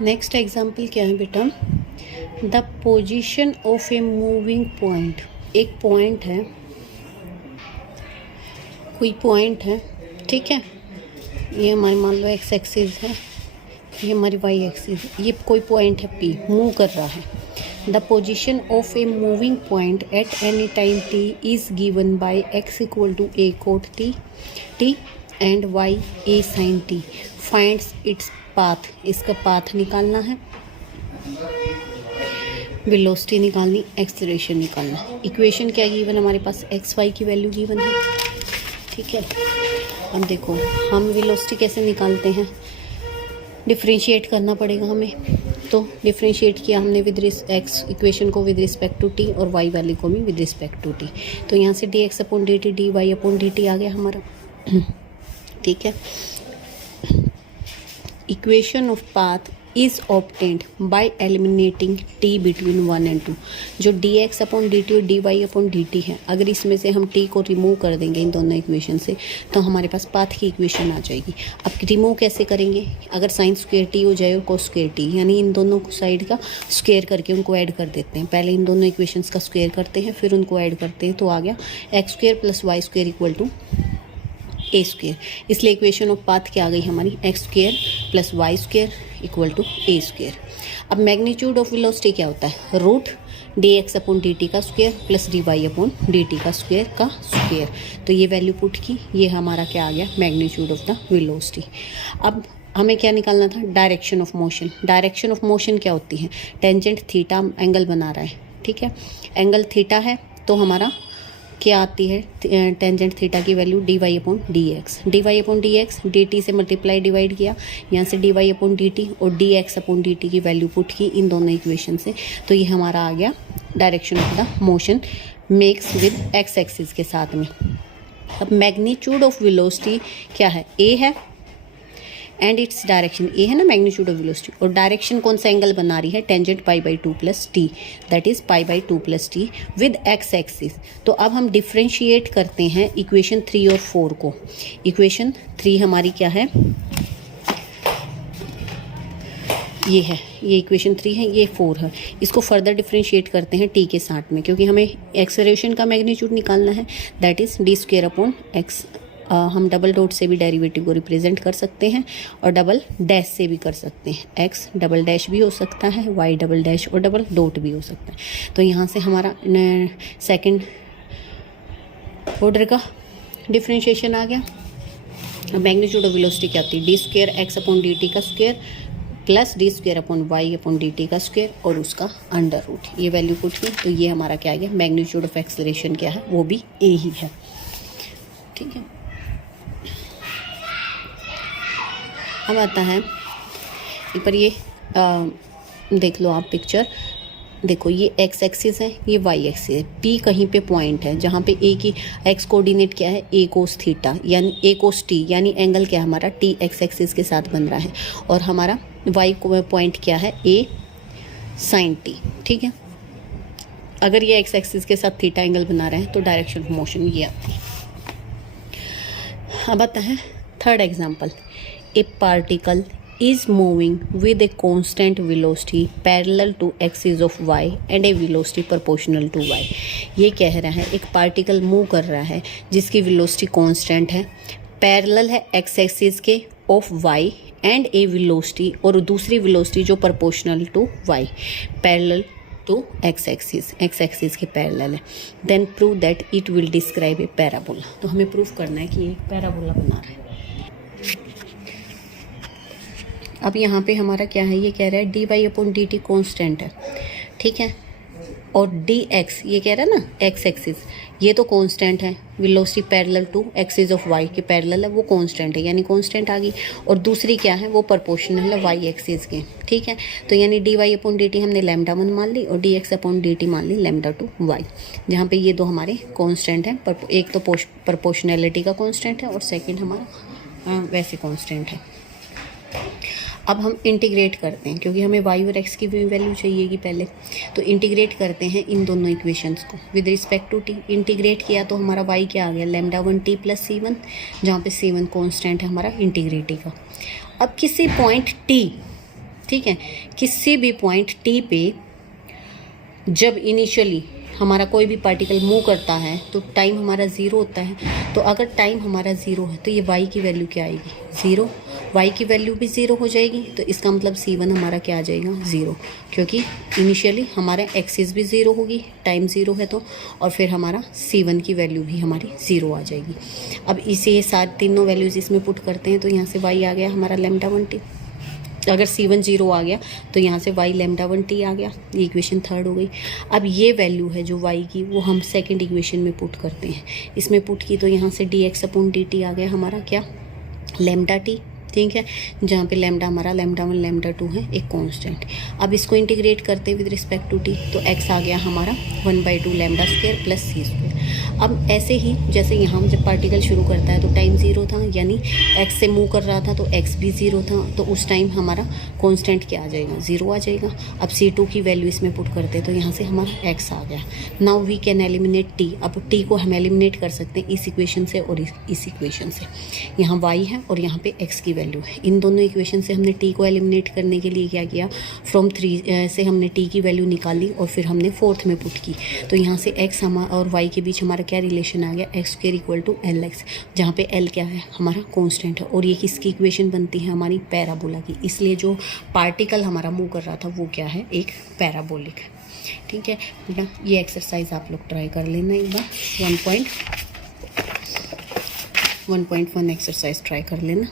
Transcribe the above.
Next example क्या है बेटा, the position of a moving point. एक पॉइंट है, कोई पॉइंट है, ठीक है। ये हमारी मान लो एक्स एक्सिस है, ये हमारी वाई एक्सिस है, ये कोई पॉइंट है पी, मूव कर रहा है। The position of a moving point at any time T is given by X equal to A cot T and Y A sine T. Finds its path, इसका path निकालना है, velocity निकालनी, acceleration निकालना। Equation क्या given हमारे पास, x Y की value given है, ठीक है। अब देखो हम वेलोसिटी कैसे निकालते हैं, डिफ्रेंशिएट करना पड़ेगा हमें। तो डिफ्रेंशिएट किया हमने विद एक्स इक्वेशन को विद रिस्पेक्ट टू टी और वाई वैल्यू को भी विद रिस्पेक्ट टू टी। तो यहाँ से d x upon D t d Y upon D t आ गया हमारा, ठीक है। Equation of path is obtained by eliminating t between 1 and 2। जो d x upon D t और d Y upon D t है, अगर इसमें से हम टी को रिमूव कर देंगे इन दोनों इक्वेशन से, तो हमारे पास पाथ की इक्वेशन आ जाएगी। अब रिमूव कैसे करेंगे, अगर साइन स्क्वेयर टी हो जाए और कोस स्क्वेयर टी, यानी इन दोनों साइड का स्क्वेयर करके उनको ऐड कर देते हैं। पहले इन दोनों इक्वेशंस का स्क्वेयर करते हैं, फिर उनको ऐड करते हैं, तो आ गया x square plus y square equal to a square. इसलिए इक्वेशन ऑफ पाथ क्या आ गई हमारी, x square plus y square equal to a square. अब मैग्नीट्यूड ऑफ वेलोसिटी क्या होता है, root d x upon D t का square plus d Y upon D t का स्क्वेयर। तो ये वैल्यू पुट की, ये हमारा क्या आ गया, मैग्नीट्यूड ऑफ द वेलोसिटी। अब हमें क्या निकालना था, direction of motion. Direction of motion क्या होती है, टेंजेंट थीटा एंगल बना रहा है, ठीक है। एंगल थीटा है तो हमारा क्या आती है, टेंजेंट थीटा की value d Y upon d x. D Y upon d x, d t से मल्टीप्लाई डिवाइड किया, यहाँ से d Y upon D t और D x upon D t की वैल्यू पुट की इन दोनों इक्वेशन से। तो ये हमारा आ गया direction of the motion makes with x axis के साथ में। अब मैग्नीट्यूड ऑफ वेलोसिटी क्या है, ए है एंड इट्स डायरेक्शन, ए है ना मैग्नीट्यूड ऑफ वेलोसिटी, और डायरेक्शन कौन सा एंगल बना रही है, tangent pi by 2 plus T, that is pi by 2 plus T with x axis. तो अब हम डिफ्रेंशिएट करते हैं इक्वेशन 3 और 4 को। इक्वेशन 3 हमारी क्या है, ये है, ये इक्वेशन 3 है, ये 4 है। इसको फर्दर डिफ्रेंशिएट करते हैं टी के साथ में, क्योंकि हमें एक्सेलरेशन का मैग्नीट्यूड निकालना है, that is D square upon x. हम डबल डॉट से भी डेरिवेटिव को रिप्रेजेंट कर सकते हैं और डबल डैश से भी कर सकते हैं। एक्स डबल डैश भी हो सकता है, वाई डबल डैश और डबल डॉट भी हो सकता है। तो यहाँ से हमारा सेकंड ऑर्डर का डिफ्रेंशिएशन आ गया। मैग्नीट्यूड ऑफ वेलोसिटी क्या होती है, d square x upon D t का square plus d square upon y upon D t का स्क्वेयर और उसका अंडर रूट। ये वैल्यू पुट की, तो ये हमारा क्या आ गया, मैग्नीट्यूड ऑफ एक्सेलरेशन क्या है, वो भी ए ही है, ठीक है। अब आता है एक बार ये देख लो आप पिक्चर, देखो ये एक्स एक्सिस है, ये वाई एक्सिस है, पी कहीं पे पॉइंट है जहाँ पे ए की एक्स कोऑर्डिनेट क्या है, ए कोस थीटा यानी ए कोस टी, यानी एंगल क्या है हमारा, टी एक्स एक्सिस के साथ बन रहा है, और हमारा वाई पॉइंट क्या है, ए साइन टी, ठीक है। अगर ये एक्स एक्सिस के साथ थीटा एंगल बना रहे हैं तो डायरेक्शन ऑफ मोशन ये आती है। अब आता है third example, a particle is moving with a constant velocity parallel to axis of y and a velocity proportional to y। ये कह रहा है एक पार्टिकल मूव कर रहा है जिसकी वेलोसिटी कांस्टेंट है, पैरेलल है एक्स एक्सिस के of y and a velocity, और दूसरी वेलोसिटी जो proportional to y, parallel to X axis के पैरेलल है। Then prove that it will describe a parabola. तो हमें प्रूव करना है कि ये पैराबोला बना रहा है। अब यहाँ पे हमारा क्या है, ये कह रहा है D Y upon D T constant है, ठीक है, और डी एक्स ये कह रहा है ना एक्स एक्सिस, ये तो कांस्टेंट है, velocity parallel to axis of Y के पैरेलल है, वो कांस्टेंट है, यानी कांस्टेंट आ गई, और दूसरी क्या है, वो प्रोपोर्शनल है वाई एक्सिस के, ठीक है। तो यानी D Y upon D T हमने लैम्डा 1 मान ली और D x upon D T मान ली लैम्डा 2 वाई, जहाँ पे ये दो हमारे कांस्टेंट हैं, एक तो प्रोपोर्शनैलिटी का कांस्टेंट है और सेकेंड हमारा वैसे कांस्टेंट है। अब हम इंटीग्रेट करते हैं, क्योंकि हमें वाई और एक्स की भी वैल्यू चाहिएगी पहले, तो इंटीग्रेट करते हैं इन दोनों इक्वेशंस को with respect to T. Integrate किया तो हमारा वाई क्या आ गया, लैम्डा 1 टी प्लस C1, जहाँ पे C1 कांस्टेंट है हमारा इंटीग्रेटी का। अब किसी पॉइंट टी ठीक है। किसी भी पॉइंट टी पे जब इनिशियली हमारा कोई भी पार्टिकल मूव करता है तो टाइम हमारा ज़ीरो होता है। तो अगर टाइम हमारा ज़ीरो है तो ये y की वैल्यू क्या आएगी, ज़ीरो। y की वैल्यू भी ज़ीरो हो जाएगी, तो इसका मतलब c1 हमारा क्या आ जाएगा, ज़ीरो, क्योंकि इनिशियली हमारा एक्सिस भी ज़ीरो होगी, टाइम ज़ीरो है तो, और फिर हमारा c1 की वैल्यू भी हमारी ज़ीरो आ जाएगी। अब इसे ये सारे तीनों वैल्यूज़ इसमें पुट करते हैं तो यहाँ से y आ गया हमारा λ1t। अगर c1 जीरो आ गया तो यहाँ से y λ1t आ गया, ये इक्वेशन थर्ड हो गई। अब ये वैल्यू है जो y की, वो हम सेकंड इक्वेशन में पुट करते हैं। इसमें पुट की तो यहाँ से dx/dt आ गया हमारा क्या, λt, ठीक है, जहाँ पे लैम्डा हमारा λ1 λ2 है, एक कांस्टेंट। अब इसको इंटीग्रेट करते विद रिस्पेक्ट टू t, तो x आ गया हमारा 1/2 λ² प्लस c²। अब ऐसे ही जैसे यहाँ जब पार्टिकल शुरू करता है तो टाइम ज़ीरो था, यानी x से मूव कर रहा था तो x भी ज़ीरो था, तो उस टाइम हमारा कांस्टेंट क्या आ जाएगा, ज़ीरो आ जाएगा। अब c2 की वैल्यू इसमें पुट करते तो यहाँ से हमारा x आ गया। Now we can eliminate t। अब t को हम एलिमिनेट कर सकते हैं इस इक्वेशन से और इस इक्वेशन से। यहाँ y है और यहाँ पे x की वैल्यू है। इन दोनों इक्वेशन से हमने t को एलिमिनेट करने के लिए क्या किया, फ्रॉम 3 से हमने t की वैल्यू निकाली और फिर हमने फोर्थ में पुट की। तो यहाँ से x हमारा और y के बीच हमारा क्या रिलेशन आ गया, x² = lx, जहाँ पे l क्या है, हमारा कांस्टेंट है। और ये किसकी इक्वेशन बनती है, हमारी पैराबोला की। इसलिए जो पार्टिकल हमारा मूव कर रहा था वो क्या है, एक पैराबोलिक। ठीक है बेटा, ये एक्सरसाइज आप लोग ट्राई कर लेना एक बार। 1.1 एक्सरसाइज ट्राई कर लेना।